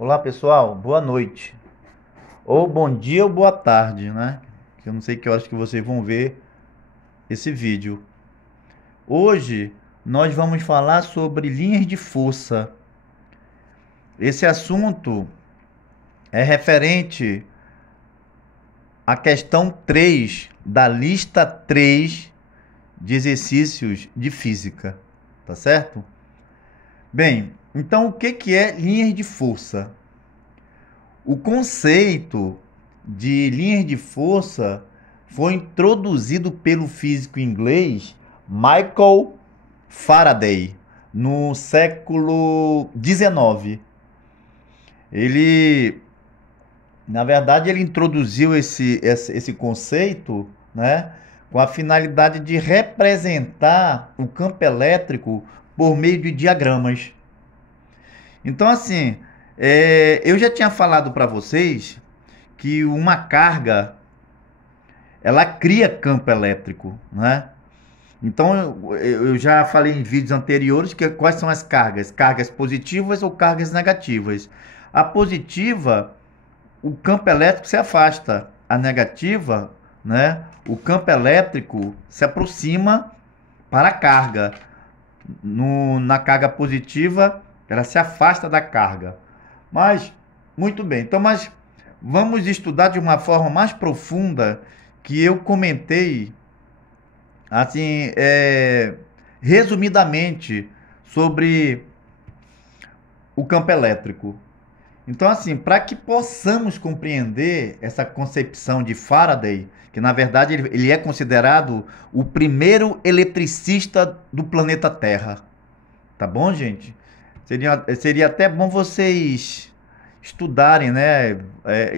Olá pessoal, boa noite, ou bom dia ou boa tarde, né? Que eu não sei que horas que vocês vão ver esse vídeo. Hoje nós vamos falar sobre linhas de força. Esse assunto é referente à questão 3 da lista 3 de exercícios de física, tá certo? Bem, então o que é linhas de força? O conceito de linhas de força foi introduzido pelo físico inglês Michael Faraday no século XIX. Ele, na verdade, ele introduziu esse conceito, né, com a finalidade de representar o campo elétrico por meio de diagramas. Então, assim, eu já tinha falado para vocês que uma carga ela cria campo elétrico, né? Então eu já falei em vídeos anteriores que quais são as cargas? Cargas positivas ou cargas negativas? A positiva, o campo elétrico se afasta. A negativa, né? O campo elétrico se aproxima para a carga. Na carga positiva, ela se afasta da carga. Mas, muito bem. Então, mas vamos estudar de uma forma mais profunda que eu comentei, assim, resumidamente, sobre o campo elétrico. Então, assim, para que possamos compreender essa concepção de Faraday, que na verdade ele é considerado o primeiro eletricista do planeta Terra. Tá bom, gente? Seria até bom vocês estudarem, né?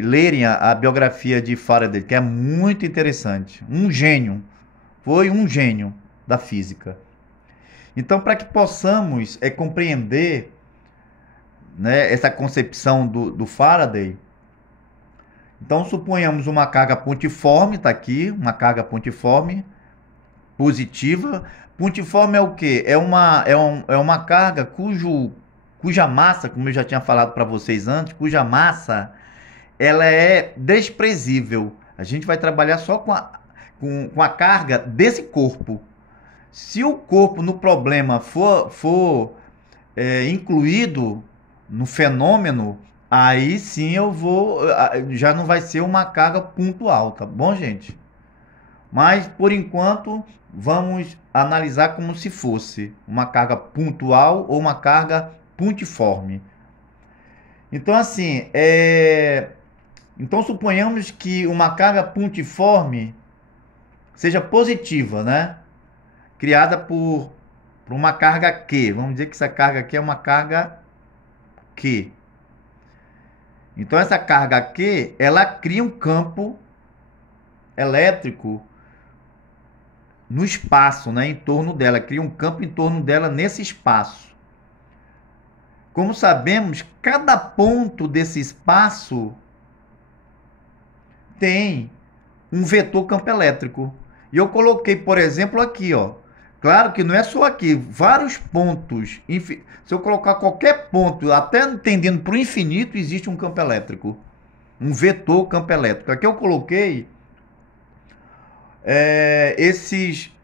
Lerem a biografia de Faraday, que é muito interessante. Um gênio. Foi um gênio da física. Então, para que possamos compreender, né, essa concepção do Faraday, então suponhamos uma carga pontiforme, está aqui, uma carga pontiforme positiva. Pontiforme é o quê? É uma carga cuja massa, como eu já tinha falado para vocês antes, cuja massa ela é desprezível. A gente vai trabalhar só com a carga desse corpo. Se o corpo no problema for incluído no fenômeno, aí sim já não vai ser uma carga pontual, tá bom, gente? Mas por enquanto vamos analisar como se fosse uma carga pontual ou uma carga pontiforme. Então assim, então suponhamos que uma carga pontiforme seja positiva, né? Criada por uma carga Q. Vamos dizer que essa carga aqui é uma carga Q. Então essa carga Q, ela cria um campo elétrico no espaço, né, em torno dela, cria um campo em torno dela nesse espaço. Como sabemos, cada ponto desse espaço tem um vetor campo elétrico. E eu coloquei, por exemplo, aqui, ó. Claro que não é só aqui, vários pontos. Se eu colocar qualquer ponto, até tendendo para o infinito, existe um campo elétrico. Um vetor campo elétrico. Aqui eu coloquei esses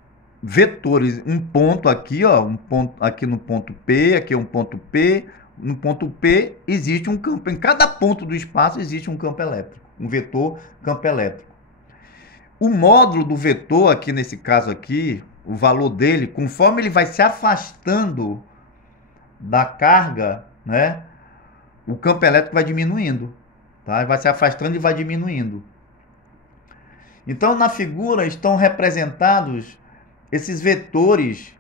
vetores, um ponto aqui, ó, um ponto aqui no ponto P, aqui é um ponto P, no ponto P existe um campo, em cada ponto do espaço existe um campo elétrico, um vetor campo elétrico. O módulo do vetor aqui nesse caso aqui, o valor dele, conforme ele vai se afastando da carga, né, o campo elétrico vai diminuindo, tá? Vai se afastando e vai diminuindo. Então, na figura estão representados esses vetores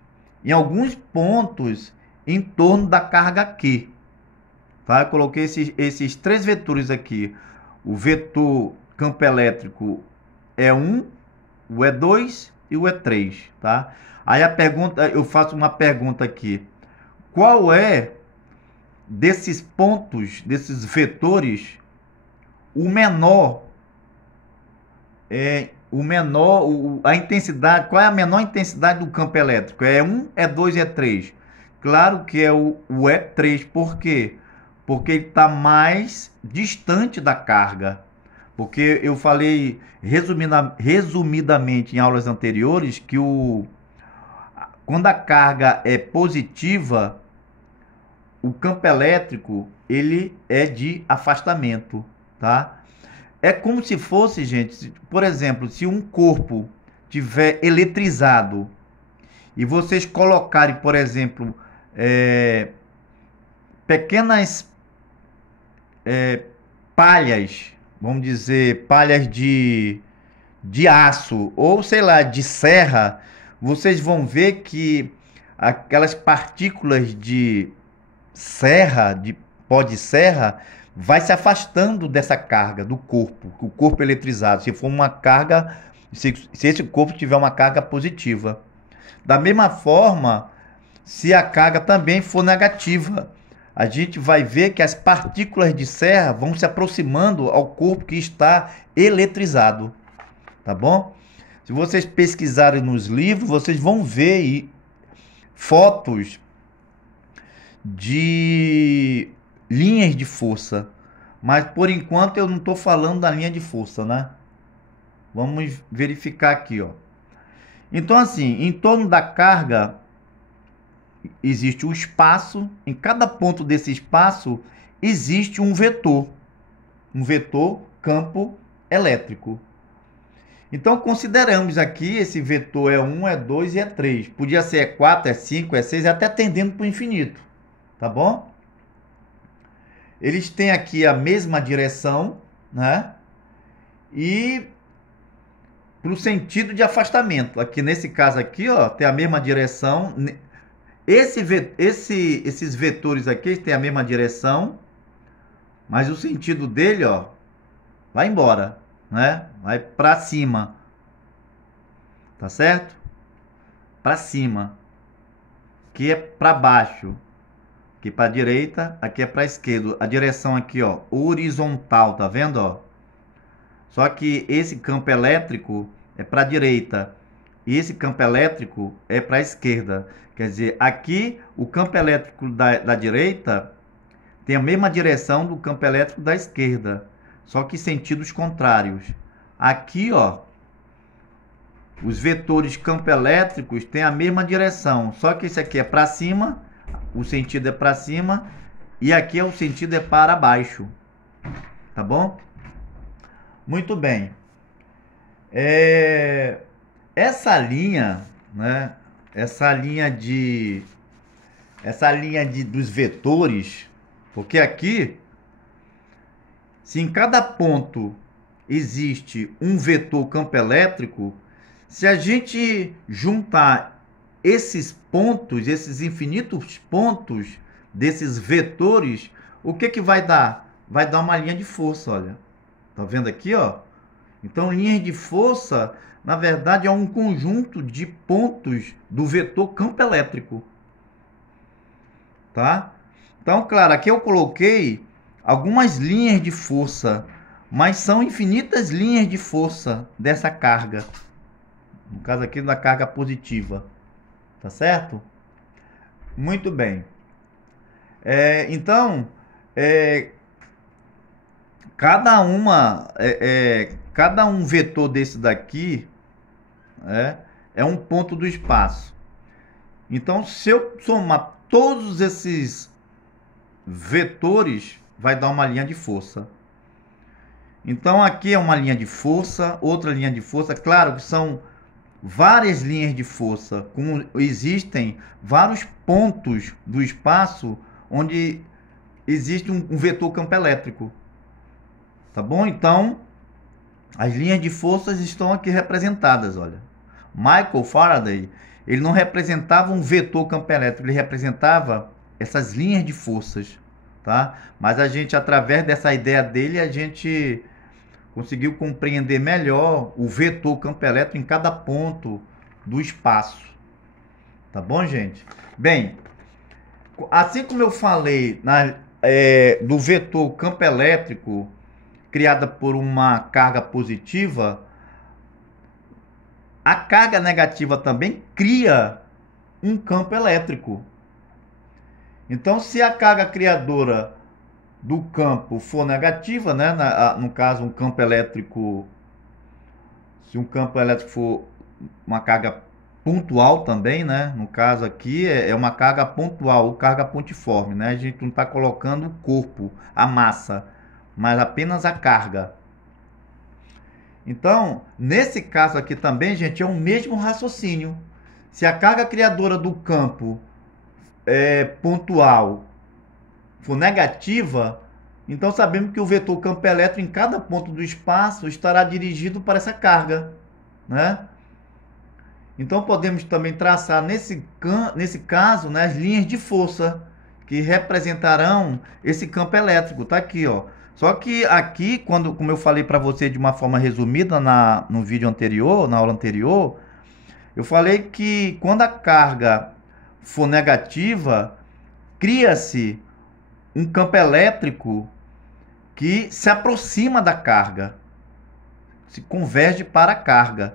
em alguns pontos em torno da carga Q. Tá? Eu coloquei esses três vetores aqui. O vetor campo elétrico E1, o E2 e o E3. Tá? Aí eu faço uma pergunta aqui. Qual é desses pontos, desses vetores, o menor a intensidade, qual é a menor intensidade do campo elétrico? É 1, é 2, é 3. Claro que é o E3, por quê? porque ele está mais distante da carga. Porque eu falei resumidamente em aulas anteriores que quando a carga é positiva, o campo elétrico ele é de afastamento, tá? É como se fosse, gente, por exemplo, se um corpo tiver eletrizado e vocês colocarem, por exemplo, pequenas palhas, vamos dizer, palhas de aço ou sei lá, de serra, vocês vão ver que aquelas partículas de serra, de pó de serra, vai se afastando dessa carga do corpo, o corpo eletrizado, se for uma carga, se esse corpo tiver uma carga positiva. Da mesma forma, se a carga também for negativa, a gente vai ver que as partículas de serra vão se aproximando ao corpo que está eletrizado, tá bom? Se vocês pesquisarem nos livros, vocês vão ver fotos de linhas de força, mas por enquanto eu não estou falando da linha de força, né? Vamos verificar aqui, ó. Então, assim, em torno da carga existe o espaço, em cada ponto desse espaço existe um vetor campo elétrico. Então, consideramos aqui esse vetor é 1, é 2 e é 3. Podia ser é 4, é 5, é 6, até tendendo para o infinito. Tá bom? Eles têm aqui a mesma direção, né? E para o sentido de afastamento. Aqui nesse caso aqui, ó, tem a mesma direção. Esses vetores aqui têm a mesma direção, mas o sentido dele, ó, vai embora, né? Vai para cima. Tá certo? Para cima. Aqui é para baixo. Aqui para a direita, aqui é para a esquerda. A direção aqui, ó, horizontal, tá vendo, ó? Só que esse campo elétrico é para a direita e esse campo elétrico é para a esquerda. Quer dizer, aqui o campo elétrico da direita tem a mesma direção do campo elétrico da esquerda, só que sentidos contrários. Aqui, ó, os vetores campo elétricos têm a mesma direção, só que esse aqui é para cima, o sentido é para cima, e aqui o sentido é para baixo. Tá bom? Muito bem. Essa linha, né? Essa linha dos vetores, porque aqui, se em cada ponto existe um vetor campo elétrico, se a gente juntar esses pontos, esses infinitos pontos desses vetores, o que vai dar? Vai dar uma linha de força, olha. Tá vendo aqui, ó? Então, linha de força, na verdade, é um conjunto de pontos do vetor campo elétrico. Tá? Então, claro, aqui eu coloquei algumas linhas de força, mas são infinitas linhas de força dessa carga. No caso aqui, da carga positiva. Tá certo? Muito bem. Então, cada um vetor desse daqui é um ponto do espaço. Então, se eu somar todos esses vetores, vai dar uma linha de força. Então, aqui é uma linha de força, outra linha de força. Claro que são várias linhas de força, como existem vários pontos do espaço onde existe um vetor campo elétrico. Tá bom? Então, as linhas de forças estão aqui representadas, olha. Michael Faraday, ele não representava um vetor campo elétrico, ele representava essas linhas de forças, tá? Mas a gente, através dessa ideia dele, a gente conseguiu compreender melhor o vetor campo elétrico em cada ponto do espaço. Tá bom, gente? Bem, assim como eu falei do vetor campo elétrico criada por uma carga positiva, a carga negativa também cria um campo elétrico. Então, se a carga criadora do campo for negativa, né? No caso, um campo elétrico, se um campo elétrico for uma carga pontual também, né? No caso aqui é uma carga pontual, carga pontiforme, né? A gente não está colocando o corpo, a massa, mas apenas a carga. Então, nesse caso aqui também, gente, é o mesmo raciocínio. Se a carga criadora do campo pontual for negativa, então sabemos que o vetor campo elétrico em cada ponto do espaço estará dirigido para essa carga, né? Então podemos também traçar nesse caso, né, as linhas de força que representarão esse campo elétrico. Tá aqui, ó. Só que aqui, como eu falei para você de uma forma resumida no vídeo anterior, na aula anterior, eu falei que quando a carga for negativa, cria-se um campo elétrico que se aproxima da carga, se converge para a carga,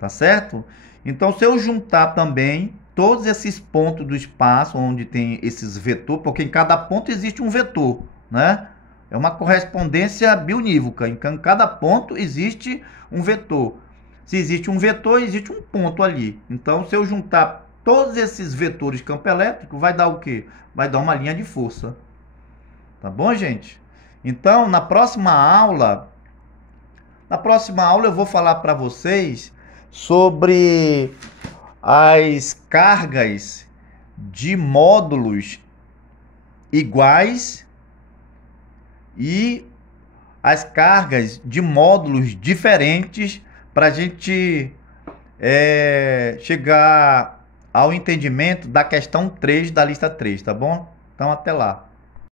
tá certo? Então, se eu juntar também todos esses pontos do espaço onde tem esses vetores, porque em cada ponto existe um vetor, né? É uma correspondência bionívoca, em cada ponto existe um vetor. Se existe um vetor, existe um ponto ali. Então, se eu juntar todos esses vetores de campo elétrico, vai dar o quê? Vai dar uma linha de força. Tá bom, gente? Então, na próxima aula eu vou falar para vocês sobre as cargas de módulos iguais e as cargas de módulos diferentes para a gente chegar ao entendimento da questão 3 da lista 3, tá bom? Então, até lá.